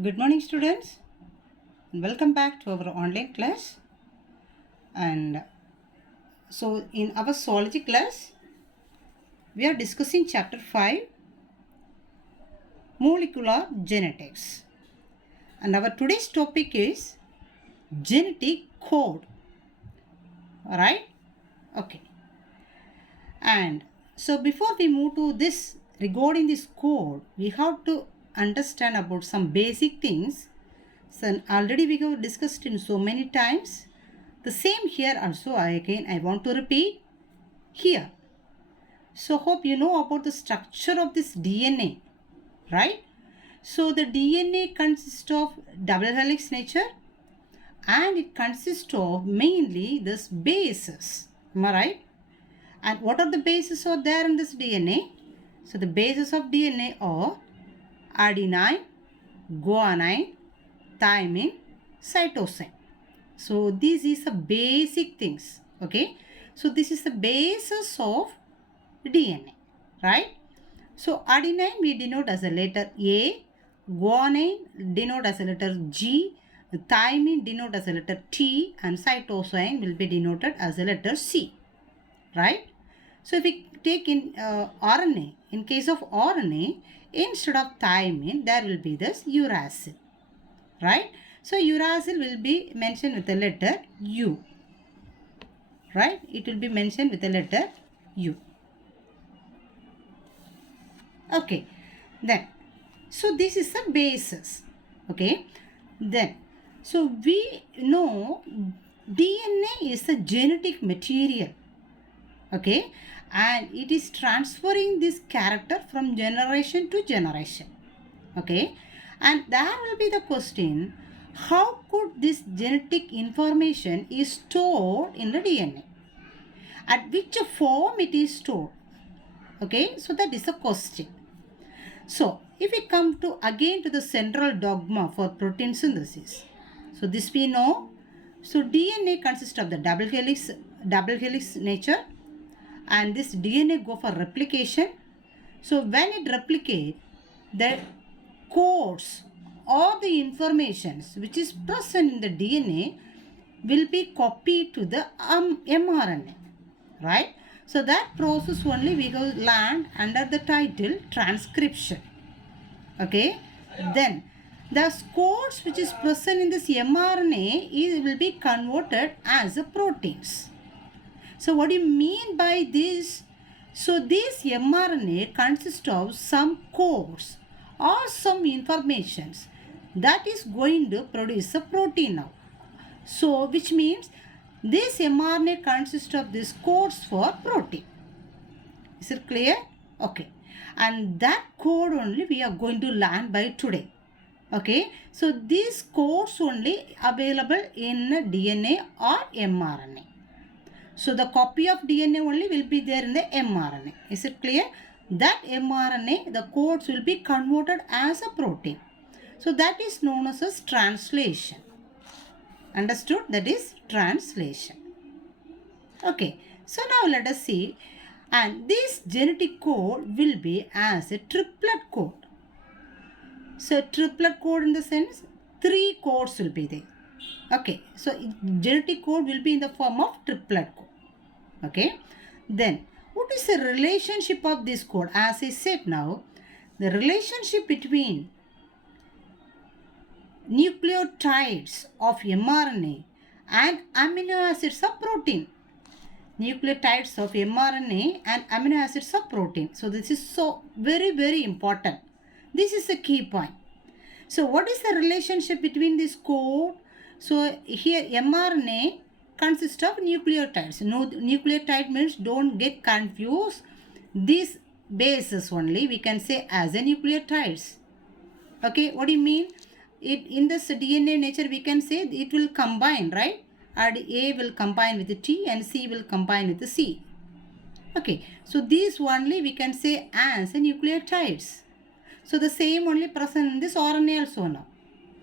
Good morning, students, and welcome back to our online class. And so, in our zoology class, we are discussing chapter 5 molecular genetics. And our today's topic is genetic code. Alright? Okay. And so, before we move to this regarding this code, we have to understand about some basic things. So, already we have discussed in so many times. The same here also I want to repeat here. So hope you know about the structure of this DNA, right? So the DNA consists of double helix nature and it consists of mainly this bases. Am I right? And what are the bases are there in this DNA? So the bases of DNA are adenine, guanine, thymine, cytosine. So this is the basic things. Okay. So this is the basis of DNA. Right. So adenine we denote as a letter A. Guanine denote as a letter G. Thymine denote as a letter T. And cytosine will be denoted as a letter C. Right. So if we take in RNA, in case of RNA, instead of thymine, there will be this uracil. Right. So uracil will be mentioned with the letter U. Right? It will be mentioned with the letter U. Okay. Then, so this is the basis. Okay. Then, so we know DNA is a genetic material. Okay. And it is transferring this character from generation to generation. Okay. And there will be the question, how could this genetic information is stored in the DNA? At which form it is stored? Okay, so that is a question. So, if we come to again to the central dogma for protein synthesis. So, this we know. So, DNA consists of the double helix nature, and this DNA go for replication. So, when it replicates, the codes or the informations which is present in the DNA will be copied to the mRNA, right? So that process only we will learn under the title transcription. Okay. Then the codes which is present in this mRNA will be converted as proteins. So what do you mean by this? So this mRNA consists of some codes or some informations that is going to produce a protein now. So which means this mRNA consists of these codes for protein. Is it clear? Okay. And that code only we are going to learn by today. Okay. So these codes only available in DNA or mRNA. So the copy of DNA only will be there in the mRNA. Is it clear? That mRNA, the codes will be converted as a protein. So that is known as translation. Understood? That is translation. Okay. So now let us see. And this genetic code will be as a triplet code. So triplet code in the sense 3 codes will be there. Okay. So genetic code will be in the form of triplet code. Okay. Then what is the relationship of this code? As I said now, the relationship between nucleotides of mRNA and amino acids of protein. Nucleotides of mRNA and amino acids of protein. So this is so very important. This is a key point. So what is the relationship between this code? So here mRNA consists of nucleotides. No, nucleotide means don't get confused. These bases only we can say as a nucleotides. Okay, what do you mean? It in this DNA nature we can say it will combine, right? And A will combine with the T and C will combine with the C. Okay, so these only we can say as a nucleotides. So the same only present in this RNA also now,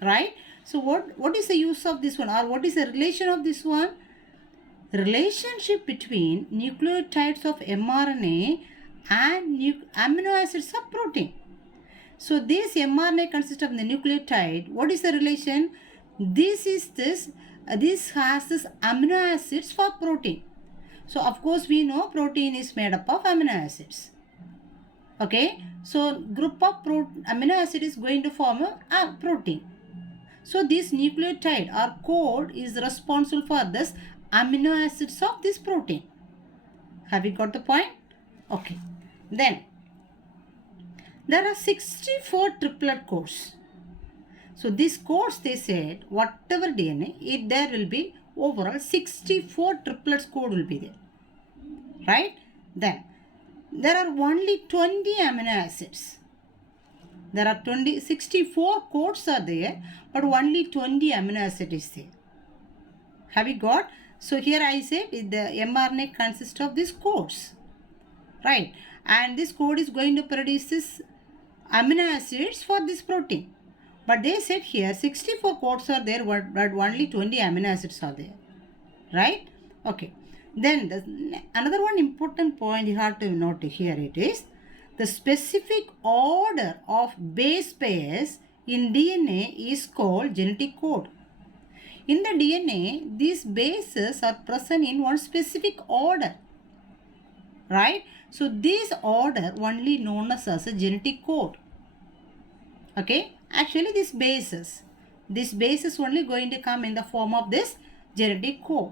right? So what is the use of this one, or what is the relation of this one? Relationship between nucleotides of mRNA and amino acids of protein. So this mRNA consists of the nucleotide. What is the relation? This has this amino acids for protein. So of course we know protein is made up of amino acids. Okay, so group of amino acid is going to form a protein. So this nucleotide or code is responsible for this amino acids of this protein. Have you got the point? Okay. Then there are 64 triplet codes. So these codes, they said whatever DNA, there will be overall 64 triplets code will be there. Right? Then there are only 20 amino acids. There are 64 codes are there, but only 20 amino acid is there. Have you got? So here I said the mRNA consists of these codes. Right? And this code is going to produce this amino acids for this protein. But they said here 64 codes are there, but only 20 amino acids are there. Right? Okay. Then another one important point you have to note here, it is the specific order of base pairs in DNA is called genetic code. In the DNA, these bases are present in one specific order. Right? So this order only known as a genetic code. Okay? Actually this bases only going to come in the form of this genetic code.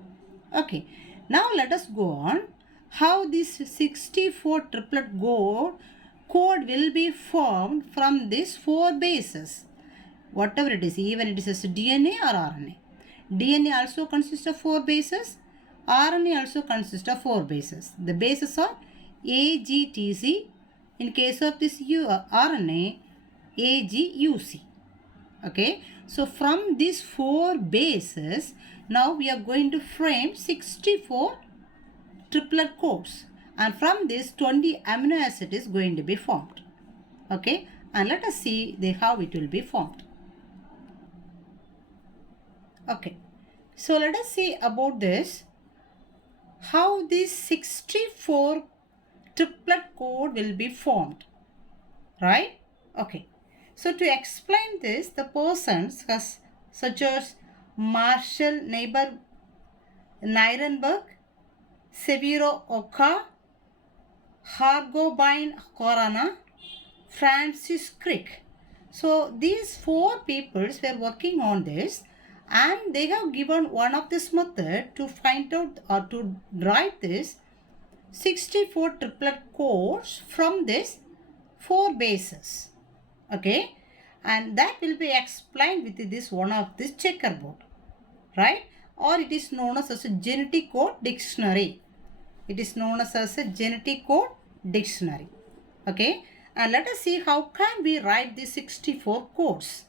Okay. Now let us go on how this 64 triplet code will be formed from these 4 bases. Whatever it is, even it is a DNA or RNA. DNA also consists of 4 bases. RNA also consists of 4 bases. The bases are A, G, T, C. In case of this RNA, A, G, U, C. Okay. So from these 4 bases, now we are going to frame 64 triplet codes. And from this 20 amino acid is going to be formed. Okay. And let us see how it will be formed. Okay. So let us see about this. How this 64 triplet code will be formed. Right? Okay. So to explain this, the persons such as Marshall Nirenberg, Severo Oka, Hargobind Corona, Francis Crick. So these 4 peoples were working on this, and they have given one of this method to find out or to write this 64 triplet codes from this 4 bases. Okay, and that will be explained with this one of this checkerboard, right? Or it is known as a genetic code dictionary. It is known as a genetic code dictionary. Okay, and let us see how can we write these 64 codes,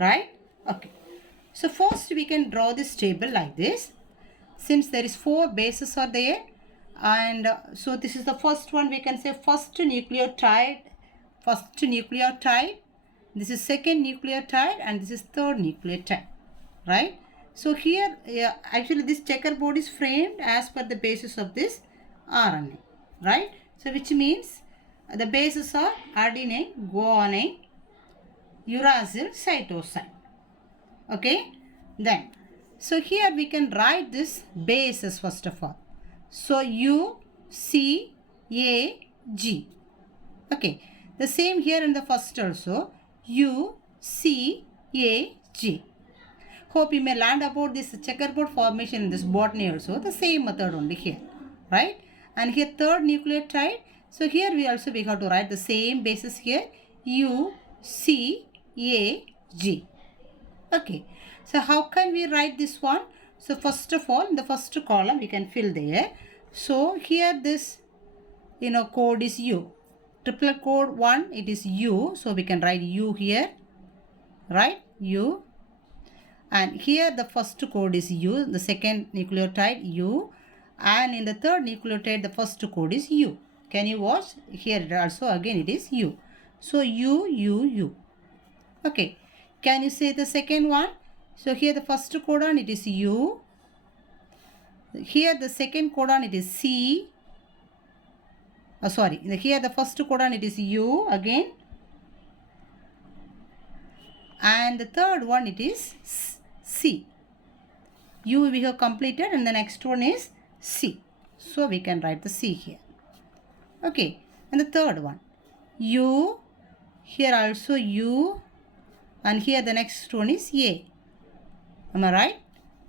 right? Okay, so first we can draw this table like this. Since there is 4 bases are there, and so this is the first one, we can say first nucleotide. This is second nucleotide, and this is third nucleotide, right? So here actually this checkerboard is framed as per the basis of this RNA, right? So which means the bases are adenine, guanine, uracil, cytosine. Okay, then so here we can write this bases first of all. So U, C, A, G. Okay, the same here in the first also, U, C, A, G. Hope you may learn about this checkerboard formation in this botany also, the same method only here, right? And here third nucleotide. So here we have to write the same basis here, U, C, A, G. Okay, so how can we write this one? So first of all, in the first column we can fill there. So here this code is U. Triplet code 1, it is U. So we can write U here, right? U. And here the first code is U, the second nucleotide U. And in the third nucleotide, the first code is U. Can you watch? Here also again it is U. So U, U, U. Okay. Can you say the second one? So here the first codon, it is U. Here the second codon, it is C. Here the first codon, it is U again. and the third one it is C. U we have completed, and the next one is C. So we can write the C here. Okay, and the third one U, here also U, and here the next one is A. Am I right?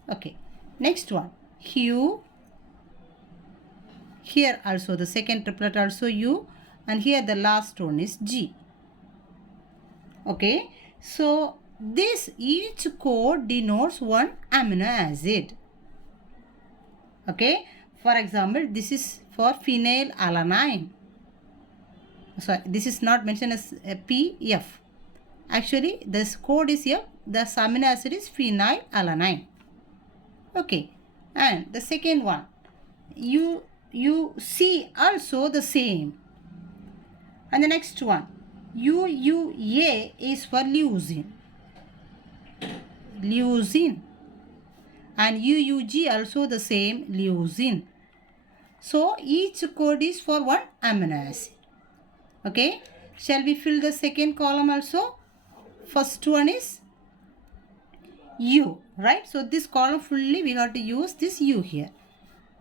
Okay, next one U, here also the second triplet also U, and here the last one is G. Okay, so this each code denotes one amino acid. Okay, for example, this is for phenylalanine. Sorry, this is not mentioned as PF. Actually, this code is F. The amino acid is phenylalanine. Okay, and the second one, you see also the same. And the next one, UUA is for leucine. Leucine. And UUG also the same, leucine. So each code is for one amino acid. Okay, shall we fill the second column also? First one is U, right? So this column fully we have to use this U here.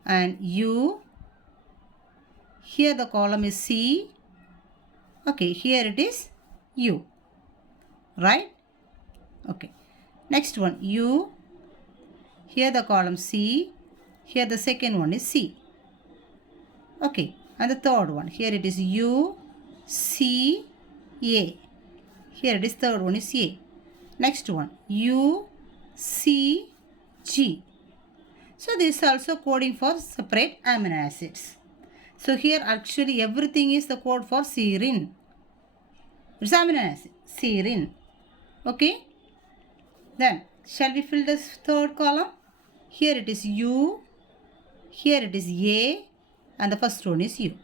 And U, here the column is C. Okay, here it is U, right? Okay, next one U, here the column C, here the second one is C. Okay, and the third one, here it is U, C, A. Here it is third one is A. Next one U, C, G. So this is also coding for separate amino acids. So here actually everything is the code for serine. It's amino acid, serine. Okay. Then shall we fill this third column? Here it is U, here it is A, and the first one is U.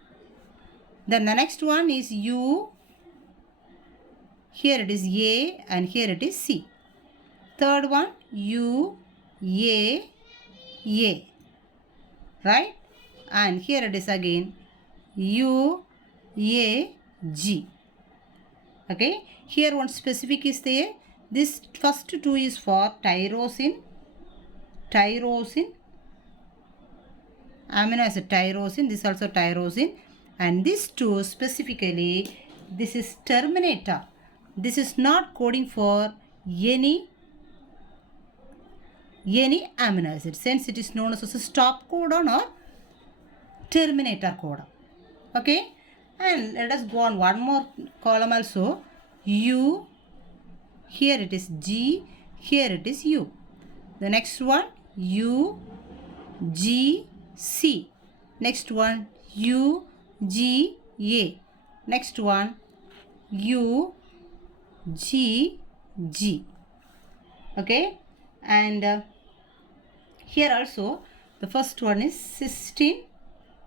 Then the next one is U, here it is A, and here it is C. Third one U, A, A. Right? And here it is again U, A, G. Okay, here one specific is there. This first two is for tyrosine, amino acid tyrosine, this also tyrosine, and this two specifically, this is terminator. This is not coding for any amino acid, since it is known as a stop codon or terminator codon. Okay, and let us go on one more column also. U, here it is G, here it is U. The next one U, G, C. Next one U, G, A. Next one U, G, G. Okay, and here also the first one is cysteine,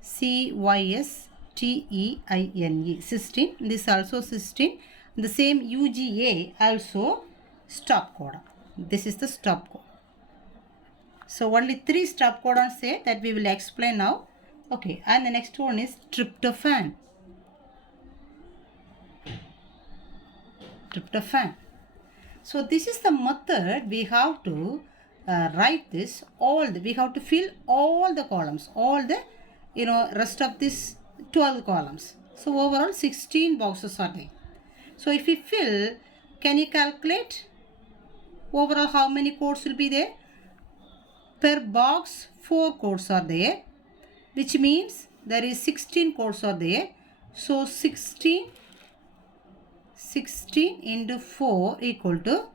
cysteine, cysteine. This also cysteine. The same UGA also stop codon. This is the stop codon. So only 3 stop codons say that we will explain now. Okay, and the next one is tryptophan. Tryptophan. So this is the method we have to write this. We have to fill all the columns, all the rest of this 12 columns. So overall 16 boxes are there. So if we fill, can you calculate overall how many codes will be there? Per box 4 codes are there, which means there is 16 codes are there. So 16 into 4 equal to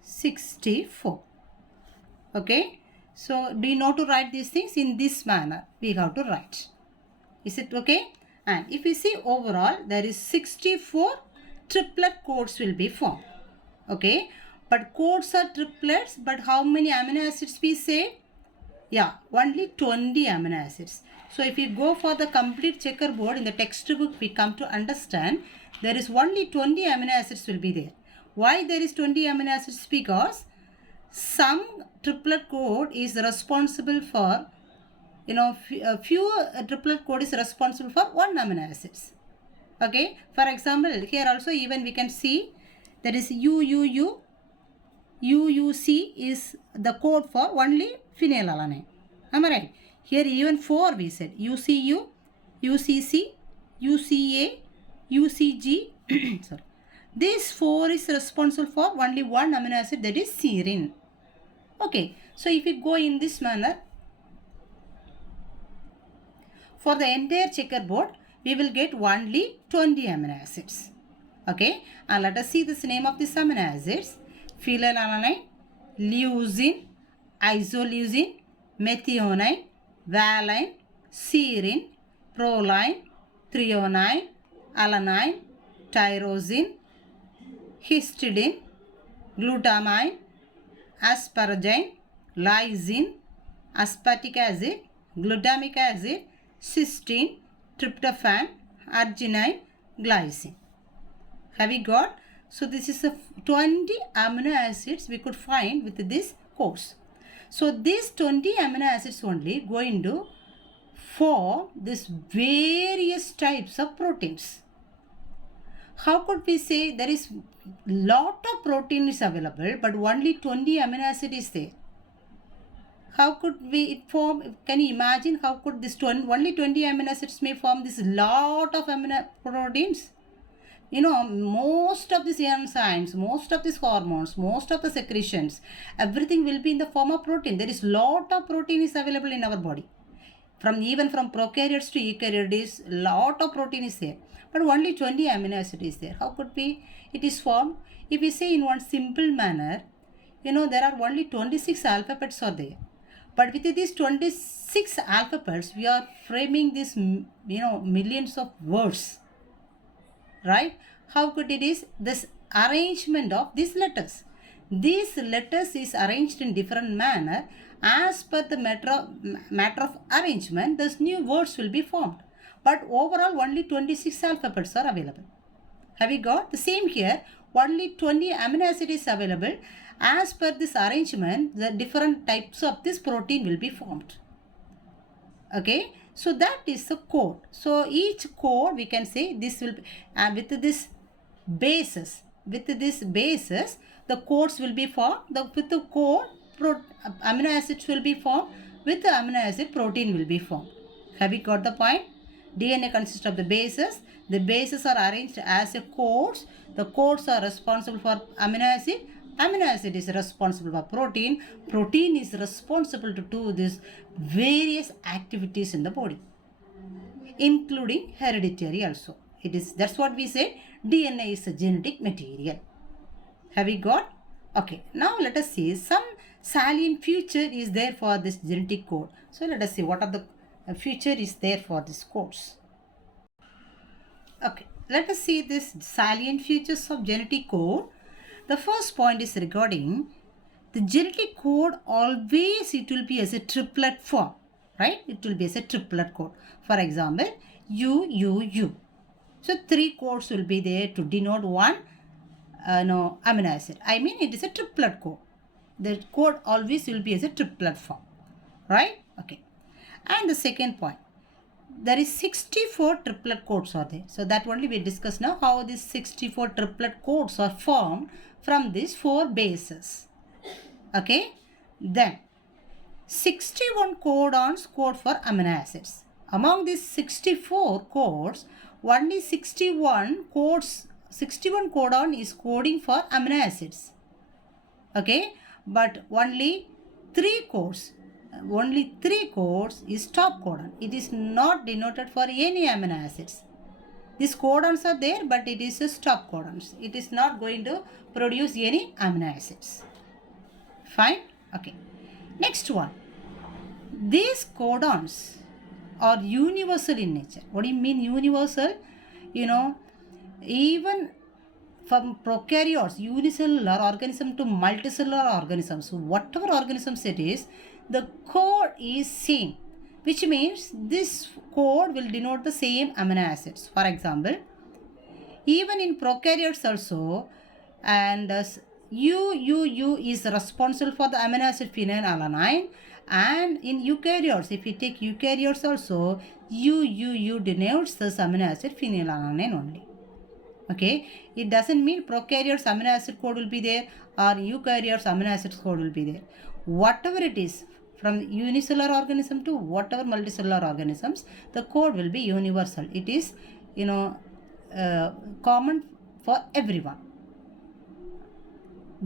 64. Okay, so do you know to write these things in this manner? We have to write. Is it okay? And if we see overall, there is 64 triplet codes will be formed. Okay, but codes are triplets, but how many amino acids we say? Yeah, only 20 amino acids. So if you go for the complete checkerboard in the textbook, we come to understand there is only 20 amino acids will be there. Why there is 20 amino acids? Because some triplet code is responsible for, a few triplet code is responsible for 1 amino acids. Okay, for example, here also even we can see that is UUC is the code for only phenylalanine. Am I right? Here even 4 we said UCU, UCC, UCA, UCG. Sorry. This 4 is responsible for only one amino acid, that is serine. Okay, so if we go in this manner, for the entire checkerboard, we will get only 20 amino acids. Okay, and let us see this name of these amino acids. Phenylalanine, leucine, isoleucine, methionine, valine, serine, proline, threonine, alanine, tyrosine, histidine, glutamine, asparagine, lysine, aspartic acid, glutamic acid, cysteine, tryptophan, arginine, glycine. Have you got? So this is the 20 amino acids we could find with this course. So these 20 amino acids only going to form these various types of proteins. How could we say there is lot of protein is available but only 20 amino acid is there? How could we form? Can you imagine how could this only 20 amino acids may form this lot of amino proteins? You know, most of these enzymes, most of these hormones, most of the secretions, everything will be in the form of protein. There is lot of protein is available in our body. Even from prokaryotes to eukaryotes, lot of protein is there. But only 20 amino acid is there. How could be it is formed? If we say in one simple manner, you know, there are only 26 alphabets are there. But with these 26 alphabets, we are framing this, you know, millions of words. Right? How could it is this arrangement of these letters? These letters is arranged in different manner. As per the matter of arrangement, these new words will be formed. But overall, only 26 alphabets are available. Have you got? The same here, only 20 amino acid is available. As per this arrangement, the different types of this protein will be formed. Okay, so that is the code. So each code we can say this will be, with this basis, the codes will be formed. With the code, amino acids will be formed. With the amino acid, protein will be formed. Have you got the point? DNA consists of the bases. The bases are arranged as a codes. The codes are responsible for amino acid. Amino acid is responsible for protein. Protein is responsible to do these various activities in the body, including hereditary also. That's what we say. DNA is a genetic material. Have we got? Okay. Now let us see some salient feature is there for this genetic code. So let us see what are the feature is there for this codes. Okay. Let us see this salient features of genetic code. The first point is regarding the genetic code. Always it will be as a triplet form, right? It will be as a triplet code. For example, U. So 3 codes will be there to denote one amino acid. I mean it is a triplet code. The code always will be as a triplet form, right? Okay. And the second point, there is 64 triplet codes are there. So that only we discuss now how these 64 triplet codes are formed from these 4 bases. Okay. Then 61 codons code for amino acids. Among these 64 codes, only 61 codon is coding for amino acids. Okay. But only 3 codes is stop codon. It is not denoted for any amino acids. These codons are there, but it is a stop codons. It is not going to produce any amino acids. Fine? Okay. Next one. These codons are universal in nature. What do you mean universal? You know, even from prokaryotes, unicellular organism to multicellular organisms, so whatever organisms it is, the code is same, which means this code will denote the same amino acids. For example, even in prokaryotes also, and U is responsible for the amino acid phenylalanine, and in eukaryotes, if we take eukaryotes also, U denotes this amino acid phenylalanine only. Okay, it doesn't mean prokaryotes amino acid code will be there or eukaryotes amino acid code will be there. Whatever it is, from unicellular organism to whatever multicellular organisms, the code will be universal. It is, common for everyone.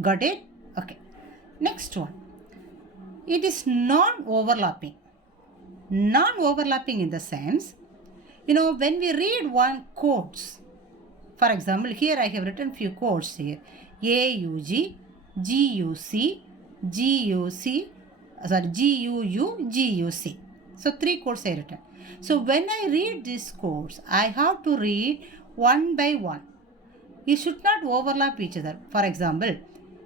Got it? Okay. Next one. It is non-overlapping. Non-overlapping in the sense, when we read one codes, for example, here I have written few codes here. AUG, GUC, GUC. So 3 codes I written. So when I read these codes, I have to read one by one. It should not overlap each other. For example,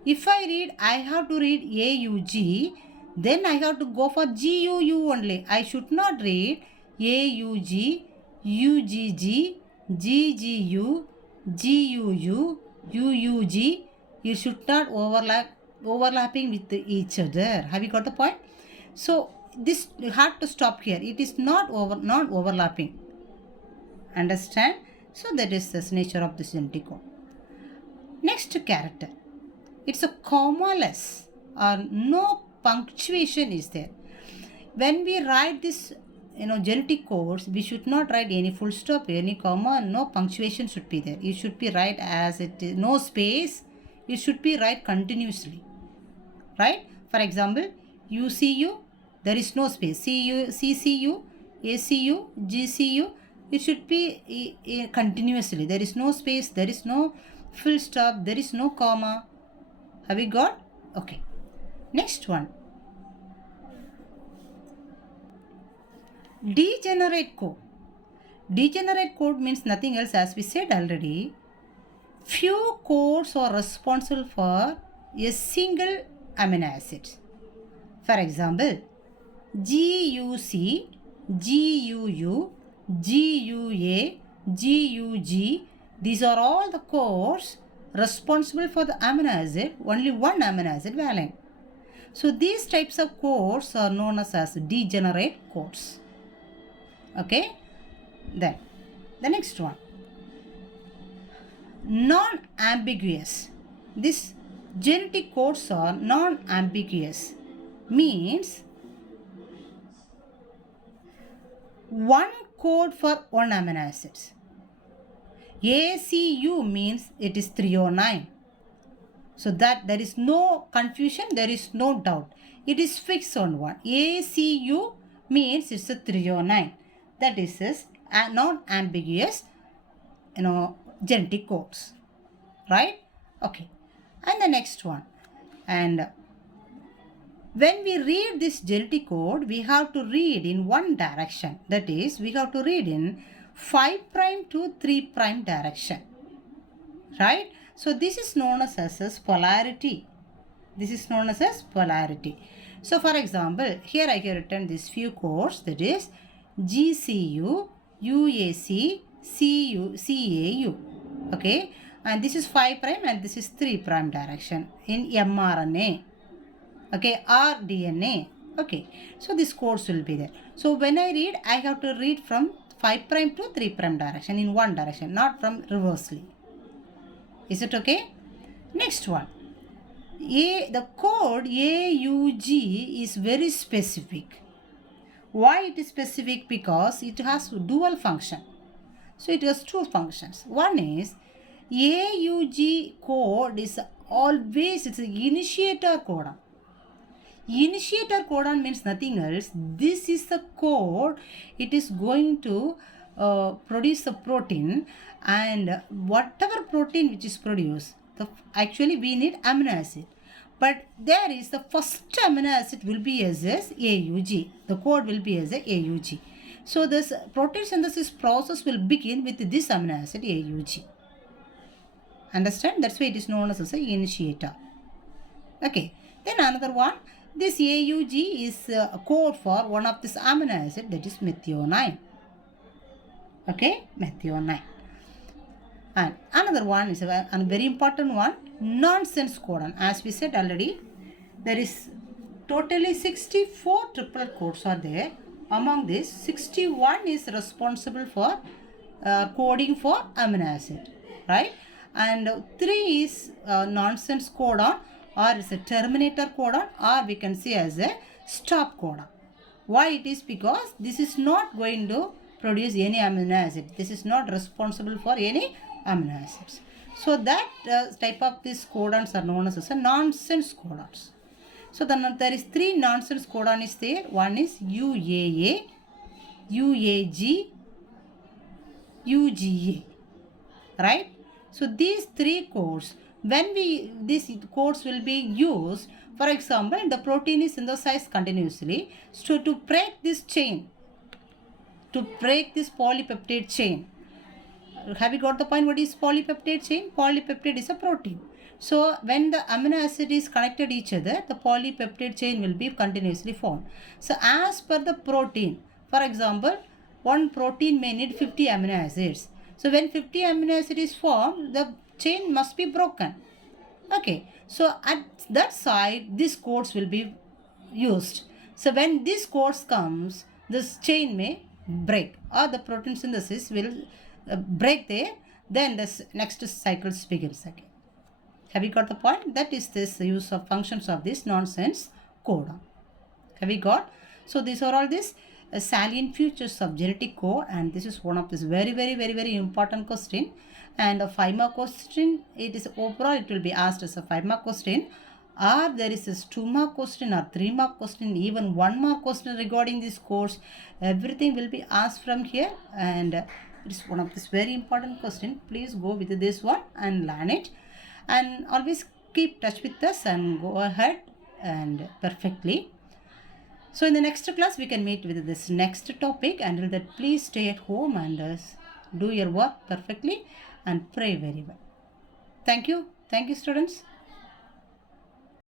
if I have to read AUG, then I have to go for GUU only. I should not read AUG, UGG, GGU, GUU, UUG. You should not overlapping with each other. Have you got the point? So this you have to stop here. It is not overlapping. Understand? So that is the nature of this genetic code. Next character. It's a commaless or no punctuation is there. When we write this genetic codes, we should not write any full stop, any comma, no punctuation should be there. It should be write as it is, no space. It should be write continuously. Right? For example, UCU, there is no space. CCU, ACU, GCU, it should be continuously. There is no space, there is no full stop, there is no comma. Have you got? Okay. Next one. Degenerate code. Degenerate code means nothing else, as we said already. Few codes are responsible for a single amino acid. For example, GUC, GUU, GUA, GUG. These are all the codes responsible for the amino acid, only one amino acid valine. So these types of codes are known as degenerate codes. Okay, then the next one, non-ambiguous. These genetic codes are non-ambiguous, means one code for one amino acids. ACU means it is 309. So that there is no confusion, there is no doubt. It is fixed on one. ACU means it's a 309. That is non-ambiguous, genetic codes. Right? Okay. And the next one. And when we read this genetic code, we have to read in one direction. That is, we have to read in 5' to 3' direction. Right? So this is known as polarity. This is known as polarity. So for example, here I have written these few codes, that is GCU, UAC, CAU. Okay, and this is 5' and this is 3' direction in mRNA. Okay, or DNA. Okay, so these codes will be there. So when I read, I have to read from 5' to 3' direction in one direction, not from reversely. Is it okay? Next one. The code AUG is very specific. Why it is specific? Because it has dual function. So it has two functions. One is AUG code is always, it's an initiator codon. Initiator codon means nothing else. This is the code. It is going to produce a protein, and whatever protein which is produced, actually we need amino acid. But there is the first amino acid will be as AUG. The code will be as AUG. So this protein synthesis process will begin with this amino acid AUG. Understand? That's why it is known as an initiator. Okay. Then another one. This AUG is a code for one of this amino acid, that is methionine. Okay, methionine. And another one is a very important one, nonsense codon. As we said already, there is totally 64 triple codes are there. among this, 61 is responsible for coding for amino acid, right? And 3 is nonsense codon, or is a terminator codon, or we can see as a stop codon. Why it is? Because this is not going to produce any amino acid. This is not responsible for any amino acids. So that type of these codons are known as a nonsense codons. So then there is 3 nonsense codon is there. One is UAA, UAG, UGA, right? So these 3 codes, when these codes will be used, for example, the protein is synthesized continuously. So to break this chain, to break this polypeptide chain, have you got the point? What is polypeptide chain? Polypeptide is a protein. So when the amino acid is connected each other, the polypeptide chain will be continuously formed. So as per the protein, for example, one protein may need 50 amino acids. So when 50 amino acid is formed, the chain must be broken. Okay, so at that side, these codes will be used. So when this codes comes, this chain may break, or the protein synthesis will break there. Then this next cycle begins again. Have you got the point? That is this use of functions of this nonsense codon. Have you got? So these are all these salient features of genetic code, and this is one of this very important question. And a 5-mark question, it is overall it will be asked as a 5-mark question, or there is a 2-mark question or 3-mark question, even 1-mark question regarding this course. Everything will be asked from here, and it is one of this very important question. Please go with this one and learn it, and always keep touch with us and go ahead and perfectly. So in the next class we can meet with this next topic. Until that, please stay at home and do your work perfectly and pray very well. Thank you. Thank you, students.